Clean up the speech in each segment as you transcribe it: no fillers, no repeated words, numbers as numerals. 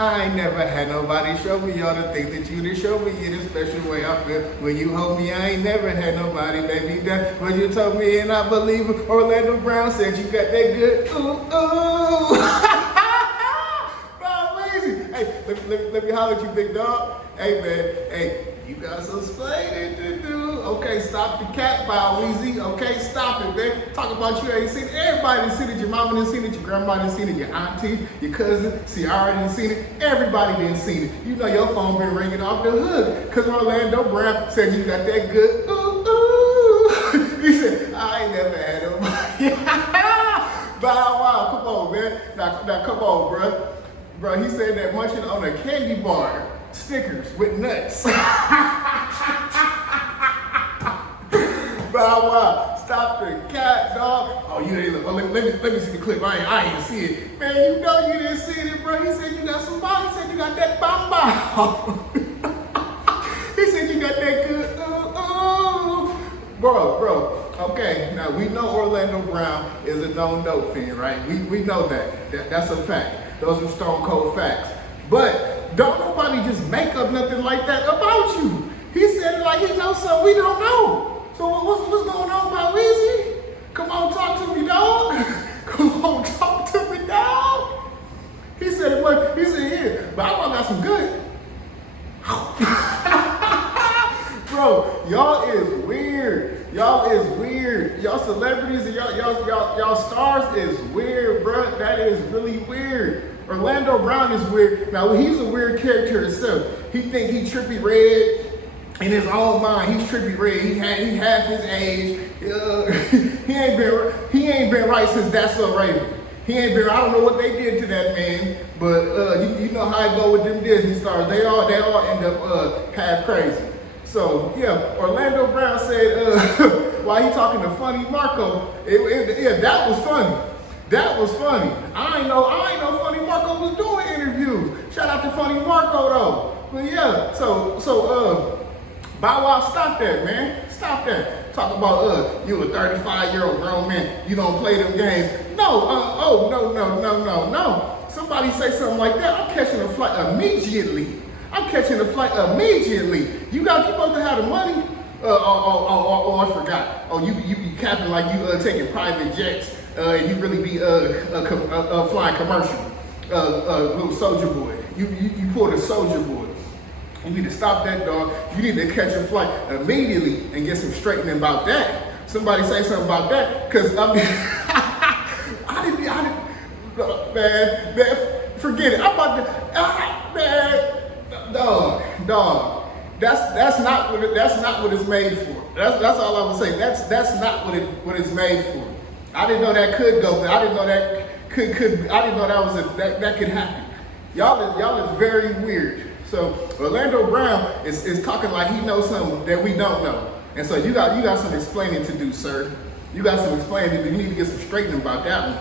I ain't never had nobody show me all the things that you did show me in a special way. I feel when you hold me, I ain't never had nobody, baby. That when you told me and I believe it. Orlando Brown said you got that good. Ooh, ooh. Hey, let me holler at you, big dog. Hey, man. Hey, you got some explaining to do. Okay, stop the cat, BowWow. Okay, stop it, man. Talk about you ain't seen it. Everybody done seen it. Your mama done seen it. Your grandma done seen it. Your auntie, your cousin, Ciara done seen it. Everybody done seen it. You know your phone been ringing off the hook. Because Orlando Brown said you got that good. Ooh, ooh. He said, I ain't never had nobody. BowWow, come on, man. Now come on, bruh. Bro, he said that munching on a candy bar, Snickers with nuts. BowWow, stop the cat, dog. Oh, you ain't look. Oh, let me see the clip. I ain't even see it. Man, you know you didn't see it, bro. He said you got somebody. He said you got that BowWow. He said you got that good. Bro. Okay, now we know Orlando Brown is a known dope fiend, right? We know that. That's a fact. Those are stone cold facts. But don't nobody just make up nothing like that about you. He said it like he knows something we don't know. So what's going on, BowWow? Come on, talk to me, dog. Come on, talk to me, dog. He said, what? He said, here, BowWow got some good. Bro, y'all is weird. Y'all is weird. Y'all celebrities and y'all stars is weird, bro. That is really weird. Orlando Brown is weird. Now, he's a weird character himself. He think he trippy red in his own mind. He's trippy red. He half his age. He ain't been right since That's So Raven. He ain't been. I don't know what they did to that man, but you know how I go with them Disney stars. They all end up half crazy. So yeah, Orlando Brown said while he talking to Funny Marco, yeah, that was funny. That was funny. I ain't know Funny Marco was doing interviews. Shout out to Funny Marco though. But yeah, so BowWow, stop that, man. Stop that. Talk about you a 35-year-old grown man. You don't play them games. No. Somebody say something like that, I'm catching a flight immediately. You supposed to have the money? I forgot. Oh, you capping like you taking private jets and you really be flying commercial. Little soldier boy. You pulled a soldier boy. You need to stop that, dog. You need to catch a flight immediately and get some straightening about that. Somebody say something about that, because I mean, man, forget it. I'm about to, man. Dog. That's not what it's made for. That's all I'm gonna say. That's not what it's made for. I didn't know that could go. I didn't know that could. I didn't know that could happen. Y'all is very weird. So Orlando Brown is talking like he knows something that we don't know. And so you got some explaining to do, sir. You got some explaining to do. You need to get some straightening about that one.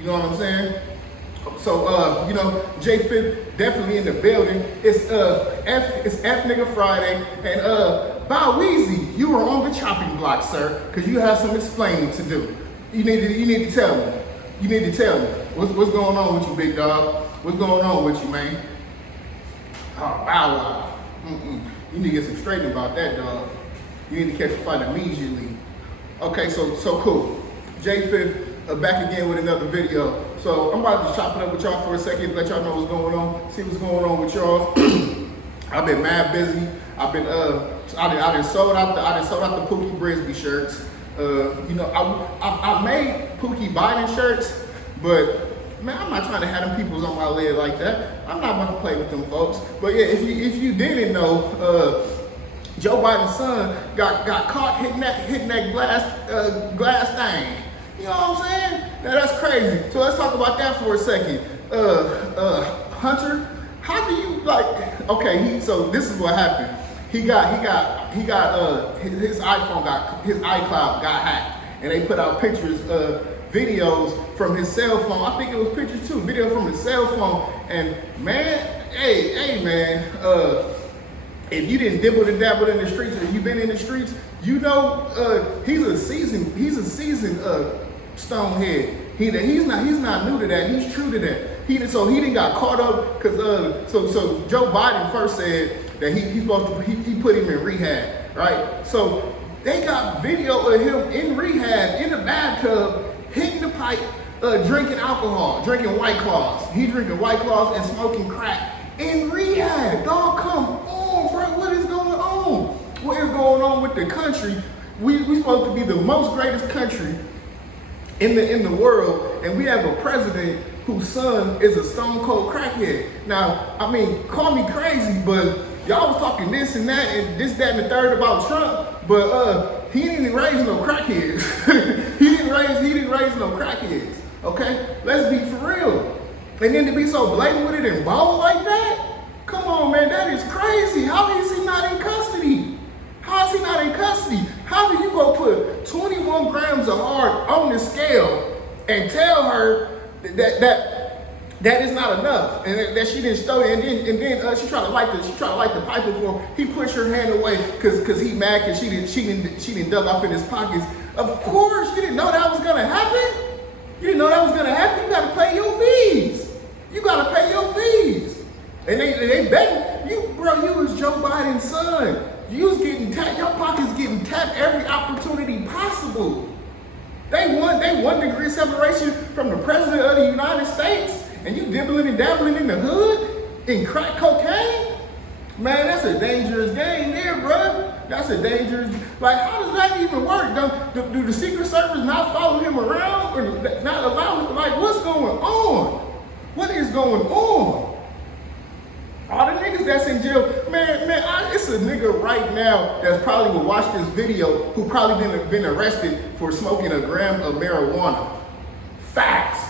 You know what I'm saying? So J5 definitely in the building. It's F Nigga Friday, and BowWow, you are on the chopping block, sir, because you have some explaining to do. You need to tell me. You need to tell me what's going on with you, big dog. What's going on with you, man? Oh, BowWow. You need to get some straightening about that, dog. You need to catch a fight immediately. Okay, so cool. J5 back again with another video. So I'm about to chop it up with y'all for a second, let y'all know what's going on, see what's going on with y'all. I've been mad busy. I've been I done sold out the Pookie Brisby shirts. I made Pookie Biden shirts, but man, I'm not trying to have them peoples on my leg like that. I'm not about to play with them folks. But yeah, if you didn't know, Joe Biden's son got caught hitting that glass thing. You know what I'm saying? Now that's crazy. So let's talk about that for a second. Hunter, how do you okay, so this is what happened. His iCloud got hacked, and they put out pictures, videos from his cell phone. I think it was pictures too, video from his cell phone. And man, hey man, if you didn't dibble and dabble in the streets, or you've been in the streets, you know he's a seasoned stonehead. He's not new to that. He's true to that. he didn't got caught up because so Joe Biden first said that he put him in rehab, right? So they got video of him in rehab in the bathtub hitting the pipe, drinking alcohol, drinking White Claws. He drinking White Claws and smoking crack in rehab. Dog, come on, bro. What is going on? What is going on with the country? We supposed to be the most greatest country in the world, and we have a president whose son is a stone cold crackhead. Now, I mean, call me crazy, but y'all was talking this and that and this, that, and the third about Trump, but he didn't raise no crackheads. he didn't raise no crackheads. Okay, let's be for real. And then to be so blatant with it and bold like that, come on, man, that is crazy. How is he not in custody? How is he not in custody? How do you go put 21 grams of hard on the scale and tell her that is not enough, and that she didn't stow it, and then she tried to light the pipe before he pushed her hand away because he mad because she didn't dug up in his pockets. Of course, you didn't know that was gonna happen. You didn't know that was gonna happen. You gotta pay your fees. You gotta pay your fees. And they betting you, bro. You was Joe Biden's son. You was getting tapped. Your pockets getting tapped every opportunity possible. They won 1 degree separation from the president of the United States, and you dibbling and dabbling in the hood in crack cocaine? Man, that's a dangerous game there, bro. That's a dangerous, like, how does that even work? Do the Secret Service not follow him around or not allow him? Like, what's going on? What is going on? All the niggas that's in jail, it's a nigga right now that's probably gonna watch this video who probably been arrested for smoking a gram of marijuana. Facts.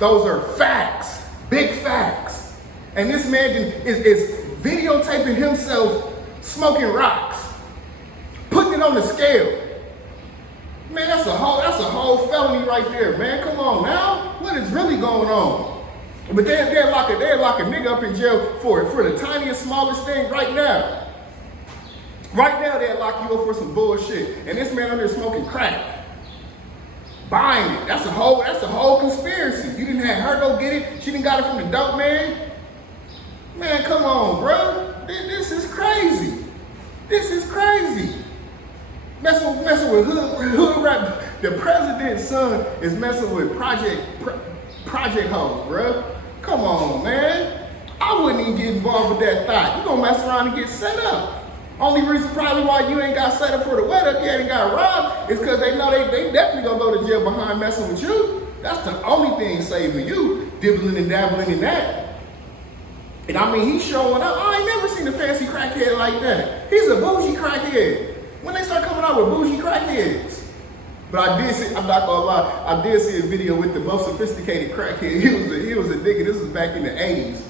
Those are facts. Big facts. And this man is videotaping himself smoking rocks, putting it on the scale. Man, that's a whole felony right there, man. Come on now. What is really going on? But they'll lock a nigga up in jail for the tiniest, smallest thing right now. Right now they'll lock you up for some bullshit. And this man under smoking crack. Buying it. That's a whole conspiracy. You didn't have her go get it. She didn't got it from the dope man. Man, come on, bro. This is crazy. This is crazy. Messing with hood rap. The president's son is messing with project hoes, bro. Come on, man. I wouldn't even get involved with that thought. You gonna mess around and get set up. Only reason probably why you ain't got set up for the wet up yet and got robbed is because they know they definitely gonna go to jail behind messing with you. That's the only thing saving you, dibbling and dabbling in that. And I mean, he's showing up. I ain't never seen a fancy crackhead like that. He's a bougie crackhead. When they start coming out with bougie crackheads. But I did see, I'm not gonna lie, I did see a video with the most sophisticated crackhead. He was a nigga, this was back in the 80s.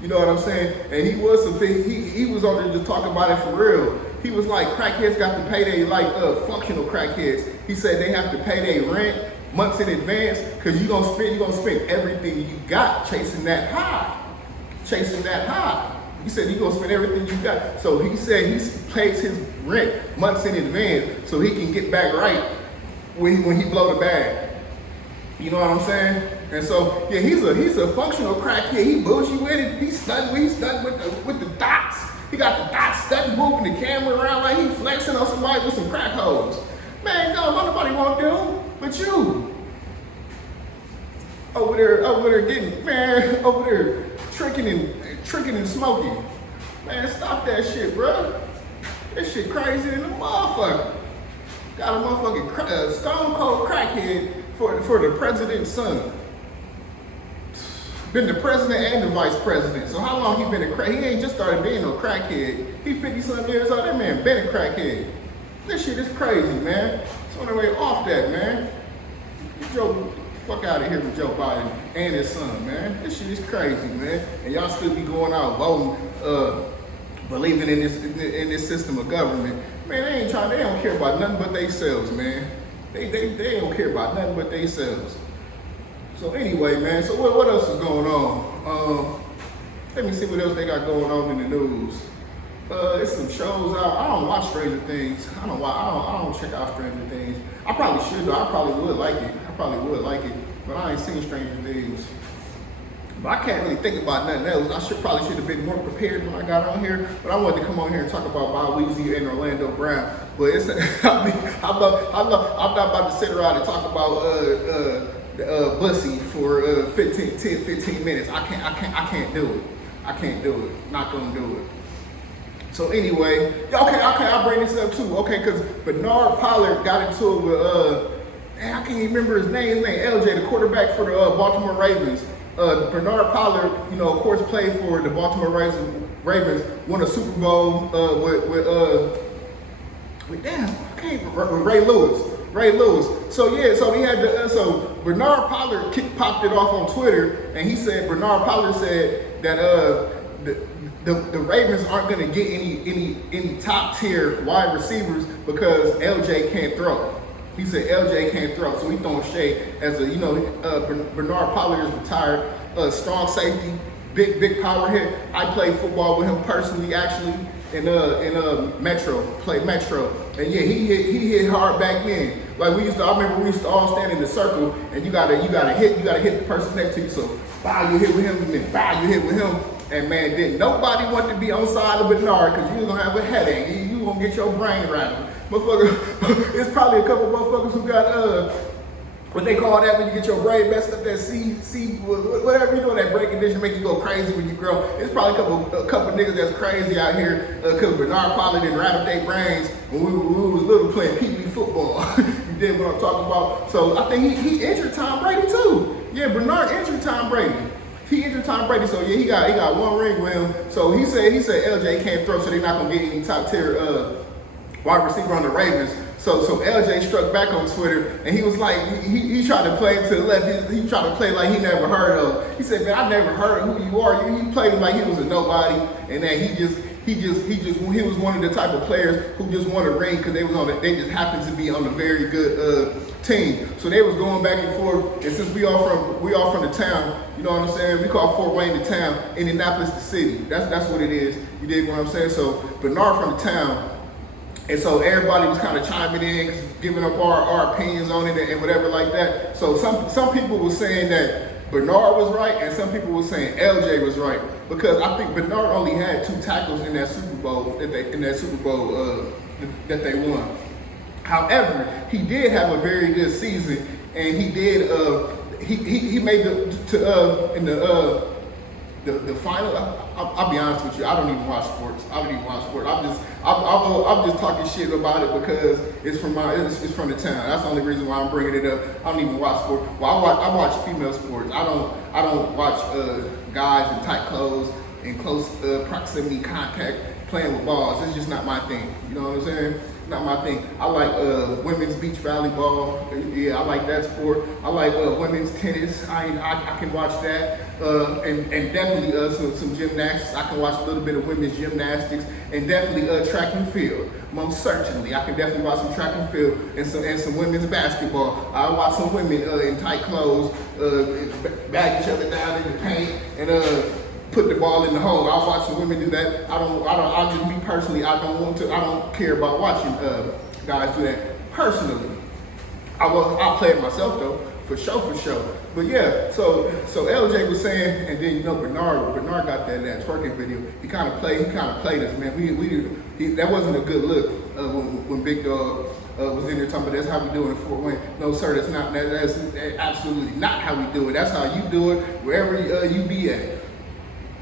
You know what I'm saying? And he was he was on there just talking about it for real. He was like, crackheads got to pay their, like, functional crackheads. He said they have to pay their rent months in advance because you're gonna spend everything you got chasing that high. He said you're gonna spend everything you got. So he said he pays his rent months in advance so he can get back right when he blow the bag. You know what I'm saying? And so, yeah, he's a functional crackhead. He bougie with it. He's stunned with the dots. He got the dots stuck, moving the camera around like he flexing on somebody with some crack holes. Man, no, nobody want them but you. Over there getting, man, over there tricking and smoking. Man, stop that shit, bro. This shit crazy than a motherfucker. Got a motherfucking stone cold crackhead for the president's son. Been the president and the vice president. So how long he been a crackhead? He ain't just started being no crackhead. He 50-something years old. That man been a crackhead. This shit is crazy, man. So on the way off that, man. Get the fuck out of here with Joe Biden and his son, man. This shit is crazy, man. And y'all still be going out voting, believing in this system of government. Man, they don't care about nothing but themselves, man. They don't care about nothing but themselves. So anyway, man, so what else is going on? Let me see what else they got going on in the news. It's some shows out. I don't watch Stranger Things. I don't check out Stranger Things. I probably should though. I probably would like it. But I ain't seen Stranger Things. But I can't really think about nothing else. I probably should have been more prepared when I got on here. But I wanted to come on here and talk about BowWow and Orlando Brown. But it's I'm not about to sit around and talk about Bussy for 15 minutes. I can't do it. I can't do it. Not gonna do it. So anyway, okay, I'll bring this up too. Okay, because Bernard Pollard got into it with I can't even remember his name. His name LJ, the quarterback for the Baltimore Ravens. Bernard Pollard, of course, played for the Baltimore Ravens, won a Super Bowl with Ray Lewis. Ray Lewis. So yeah, so he had so Bernard Pollard popped it off on Twitter, and Bernard Pollard said that the Ravens aren't going to get any top tier wide receivers because LJ can't throw. He said LJ can't throw, so he throwing shade as Bernard Pollard is retired, strong safety, big power hit. I played football with him personally, actually, in Metro, played Metro, and yeah, he hit hard back then. Like I remember we used to all stand in the circle, and you gotta hit the person next to you. So bow, you hit with him, and then bow, you hit with him. And man, didn't nobody want to be on side of Bernard because you're gonna have a headache. You gonna get your brain rattled. Motherfucker, it's probably a couple motherfuckers who got what they call that when you get your brain messed up, that whatever, that brain condition make you go crazy when you grow. It's probably a couple niggas that's crazy out here because Bernard Pollard didn't rattle their brains when we was little playing pee-wee football. You did what I'm talking about. So I think he injured Tom Brady too. Yeah, Bernard injured Tom Brady. He injured Tom Brady, so yeah, he got one ring with him. So he said LJ can't throw, so they're not gonna get any top tier wide receiver on the Ravens. So LJ struck back on Twitter, and he was like, he tried to play to the left. He tried to play like he never heard of. He said, man, I never heard of who you are. He played like he was a nobody, and that he was one of the type of players who just won a ring because they just happened to be on a very good team. So they was going back and forth, and since we all from the town, you know what I'm saying? We call Fort Wayne the town, Indianapolis the city. That's what it is. You dig what I'm saying? So Bernard from the town. And so everybody was kind of chiming in, giving up our opinions on it and whatever like that. So some people were saying that Bernard was right, and some people were saying LJ was right, because I think Bernard only had 2 tackles in that Super Bowl that they won. However, he did have a very good season, and he did he made the final. I'll be honest with you. I don't even watch sports. I'm just talking shit about it because it's from the town. That's the only reason why I'm bringing it up. I don't even watch sports. Well, I watch female sports. I don't watch guys in tight clothes in close proximity contact playing with balls. It's just not my thing. You know what I'm saying? Not my thing. I like women's beach volleyball. Yeah, I like that sport. I like women's tennis. I can watch that. And definitely some gymnastics. I can watch a little bit of women's gymnastics, and definitely track and field. Most certainly, I can definitely watch some track and field and some women's basketball. I watch some women in tight clothes bag each other down in the paint and put the ball in the hole. I'll watch some women do that. I just me personally, I don't care about watching guys do that personally. I'll play it myself though, for sure. But yeah, so LJ was saying, and then Bernard got that twerking video. He kind of played us, man. That wasn't a good look when Big Dog was in there talking about that's how we do it in Fort Wayne. No, sir, that's absolutely not how we do it. That's how you do it wherever you be at.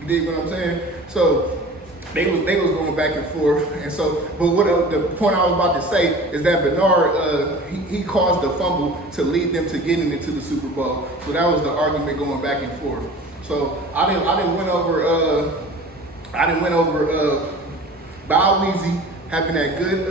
You dig what I'm saying? So they was going back and forth, and so. But what the point I was about to say is that Bernard he caused the fumble to lead them to getting into the Super Bowl. So that was the argument going back and forth. So I didn't went over BowWow having that good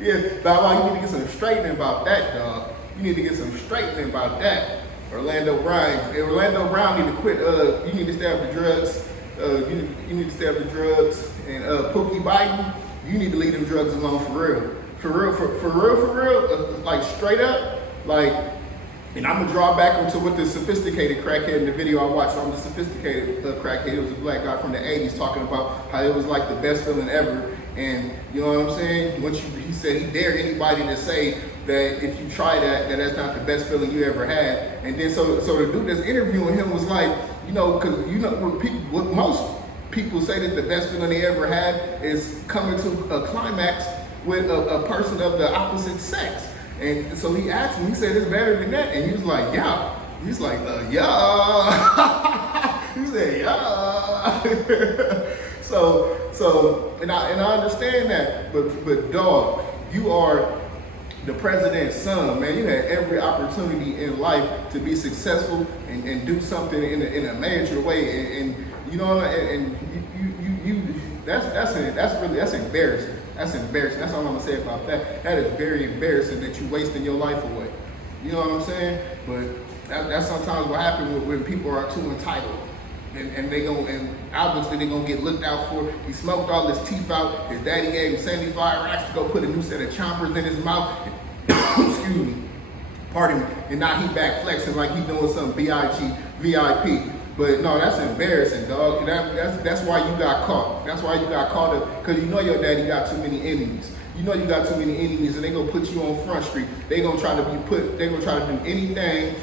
yeah, BowWow, you need to get some straightening about that, dog. You need to get some straightening about that. Orlando Brown need to quit. You need to stay off the drugs. You need to stay off the drugs. And Pookie Biden, you need to leave them drugs alone for real. Like straight up, like. And I'm gonna draw back into what the sophisticated crackhead in the video I watched. I'm the sophisticated crackhead. It was a black guy from the '80s talking about how it was like the best feeling ever. And you know what I'm saying? He said he dared anybody to say that if you try that's not the best feeling you ever had. And then so the dude that's interviewing him was like, because what most people say that the best feeling they ever had is coming to a climax with a person of the opposite sex. And so he asked him, he said, it's better than that. And he was like, yeah. He's like, yeah. He said, yeah. So, and I understand that, but dog, you are the president's son, man. You had every opportunity in life to be successful and do something in a major way, and that's embarrassing. That's embarrassing. That's all I'm gonna say about that. That is very embarrassing that you wasting your life away. You know what I'm saying? But that's sometimes what happens when people are too entitled. And obviously they're gonna get looked out for. He smoked all his teeth out. His daddy gave him 75 racks to go put a new set of chompers in his mouth. Excuse me. Pardon me. And now he back flexing like he doing some BIG VIP. But no, that's embarrassing, dog. That's why you got caught. That's why you got caught up, because your daddy got too many enemies. You got too many enemies, and they gonna put you on Front Street. They gonna try to do anything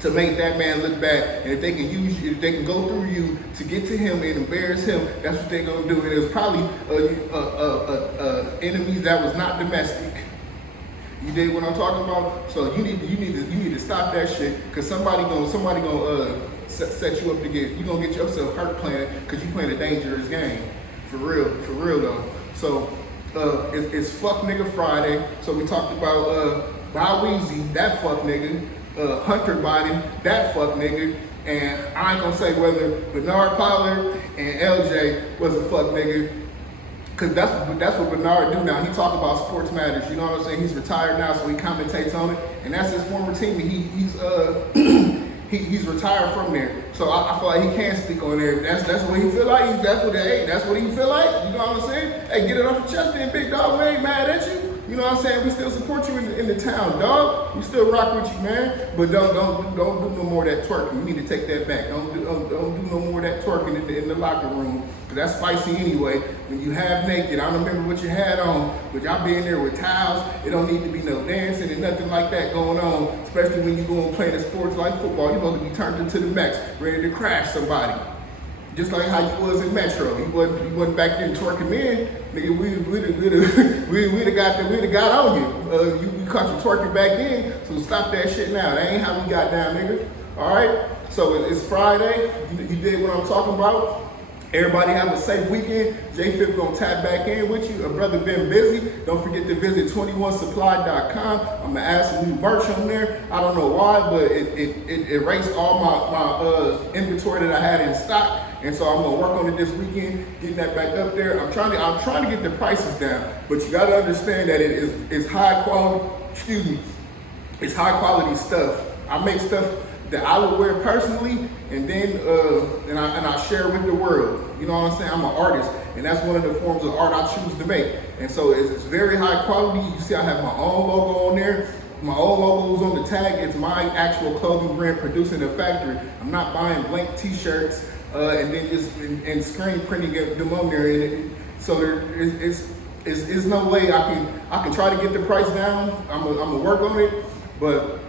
to make that man look bad. And if they can use you, if they can go through you to get to him and embarrass him, that's what they're gonna do. And it was probably enemies that was not domestic. You dig what I'm talking about? So you need to stop that shit, because somebody gonna set you up to you're gonna get yourself hurt playing, because you playing a dangerous game. For real though. So it's Fuck Nigga Friday. So we talked about BowWow, that fuck nigga. Hunter Biden, that fuck nigga, and I ain't gonna say whether Bernard Pollard and LJ was a fuck nigga, cause that's what Bernard do now. He talk about sports matters. You know what I'm saying? He's retired now, so he commentates on it, and that's his former team. He's retired from there, so I feel like he can speak on there. That's what he feel like. That's what he feel like. You know what I'm saying? Hey, get it off your chest, then, big dog. We ain't mad at you. You know what I'm saying? We still support you in the town, dog. We still rock with you, man. But don't do no more of that twerking. You need to take that back. Don't do no more of that twerking in the locker room, because that's spicy anyway. When you half naked, I don't remember what you had on, but y'all be in there with towels. It don't need to be no dancing and nothing like that going on, especially when you go and play the sports like football. You're supposed to be turned into the max, ready to crash somebody. Just like how you was in Metro. You wasn't back then twerking in. Nigga, we'd have got on you. You caught you twerking back then, so stop that shit now. That ain't how we got down, nigga. Alright? So it's Friday. You did what I'm talking about. Everybody have a safe weekend. J5 gonna tap back in with you. A brother been busy. Don't forget to visit 21supply.com. I'm gonna add some new merch on there. I don't know why, but it erased all my inventory that I had in stock. And so I'm gonna work on it this weekend, getting that back up there. I'm trying to get the prices down, but you gotta understand that it's high quality. Excuse me, it's high quality stuff. I make stuff that I would wear personally, and then I share with the world. You know what I'm saying? I'm an artist, and that's one of the forms of art I choose to make. And so it's very high quality. You see, I have my own logo on there. My own logo is on the tag. It's my actual clothing brand produced in a factory. I'm not buying blank T-shirts and then just and screen printing them on there. And so there's no way I can try to get the price down. I'm gonna work on it, but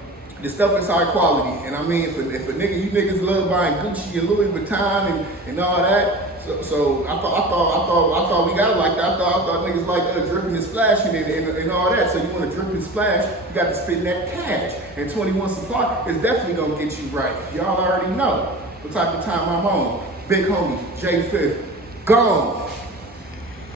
the stuff is high quality. And I mean, if a nigga, you niggas love buying Gucci and Louis Vuitton and all that. So I thought we got it like that. I thought niggas like dripping and splashing and all that. So you want to drip and splash, you got to spend that cash. And 21 Supply is definitely gonna get you right. Y'all already know what type of time I'm on. Big homie, J5, gone.